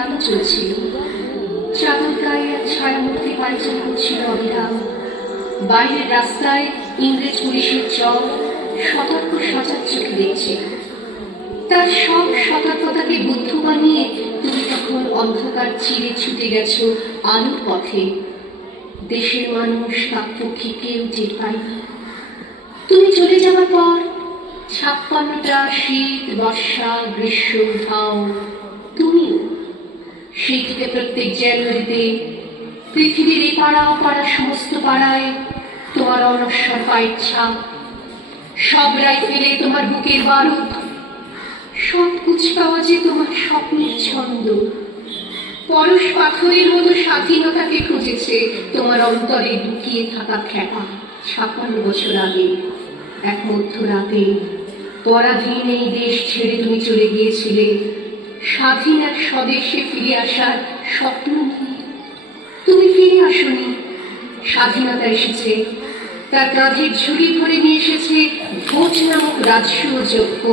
আলো চলছিল। চাদর গায়ে ছায়ামূর্তি পায়চারি করছিল অবিরাম। বাইরের রাস্তায় ইংরেজ পুলিশের চল সতর্ক সজাগ চোখে দেখছে। তার সব সতর্কতাকে বুদ্ধ বানিয়ে তুমি তখন অন্ধকার চিরে ছুটে গেছো আলোর পথে। দেশের মানুষ কাকপক্ষী কেউ টের পায়নি। তুমি চলে যাবার পর 56টা শীত, বর্ষা, গ্রীষ্ম, ঢাও, তুমিও সেই থেকে প্রত্যেক জানুয়ারিতে পৃথিবীর এ পাড়া ও পাড়া সমস্ত পাড়ায় তোমার অনশ্বর পায়ের ছাপ, সব রাইফেলে তোমার বুকের বারুদ, সব কুচকাওয়াজে তোমার স্বপ্নের ছন্দ। পরশ পাথরের মতো স্বাধীনতাকে খুঁজেছে তোমার অন্তরে লুকিয়ে থাকা খ্যাপা। 56 বছর আগে এক মধ্যরাতে পরাধীন এই দেশ ছেড়ে তুমি চলে গিয়েছিলে স্বাধীন এক স্বদেশে ফিরে আসার স্বপ্ন নিয়ে। তুমি ফিরে আসনি, স্বাধীনতা এসেছে। তার কাঁধের ঝুড়ি ভরে নিয়ে এসেছে ভোট নামক রাজস্ব যজ্ঞ,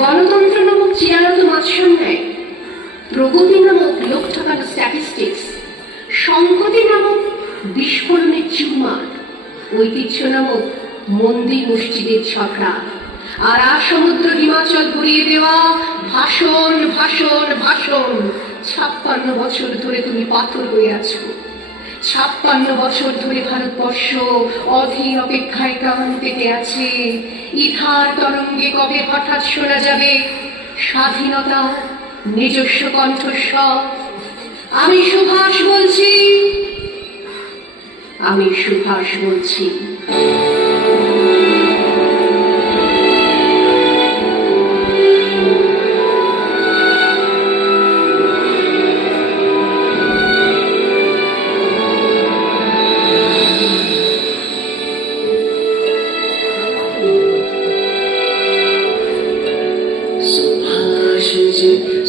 গণতন্ত্র নামক চিরানত মাৎসন্যায়, প্রগতি নামক লোক ঠকানো স্ট্যাটিস্টিক্স, সংহতি নামক বিস্ফোরণের চুরমার, ঐতিহ্য নামক মন্দির মসজিদের ঝগড়া, আর সমুদ্র হিমাচল ভরিয়ে দেওয়া ভাষণ ভাষণ ভাষণ। 56 বছর ধরে তুমি পাথর হয়ে আছো। 56 বছর ধরে ভারতবর্ষ অধীর অপেক্ষায় কান পেতে আছে। ইথার তরঙ্গে কবে হঠাৎ শোনা যাবে স্বাধীনতা নিজস্ব কণ্ঠস্বর। আমি সুভাষ বলছি, আমি সুভাষ বলছি।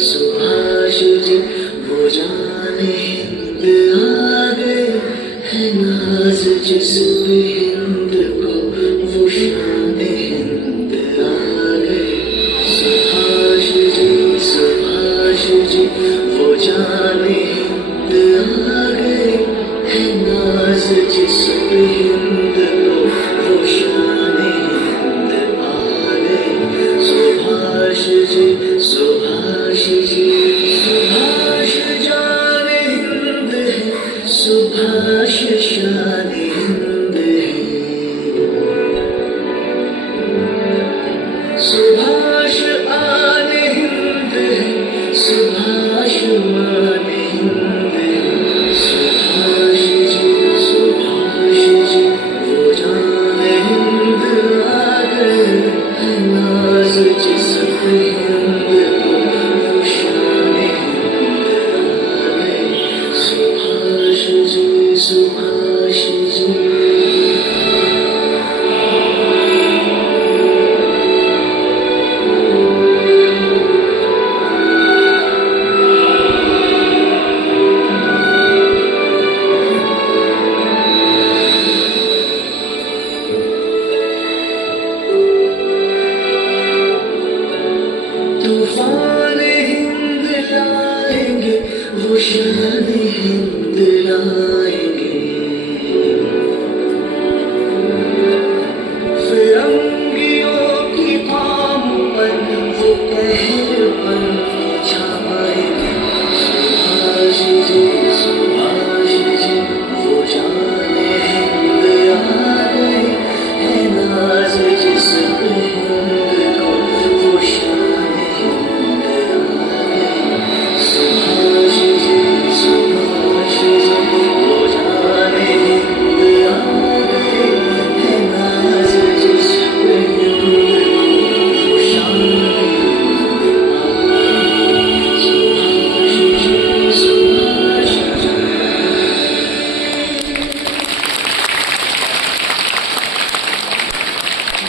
सुभाष जी वो जाने हिंद आ गए हैं, नाज जिस पे हिंद को वो शान हिंद आ गए। सुभाष जी वो जाने हिंद आ गए हैं, नाज जिस पे हिंद को वो शान हिंद आ गए। सुभाष जी सुभाष जाने हिंद है, सुभाष शान हिंद है। सुभाष आने हिंद है, सुभाष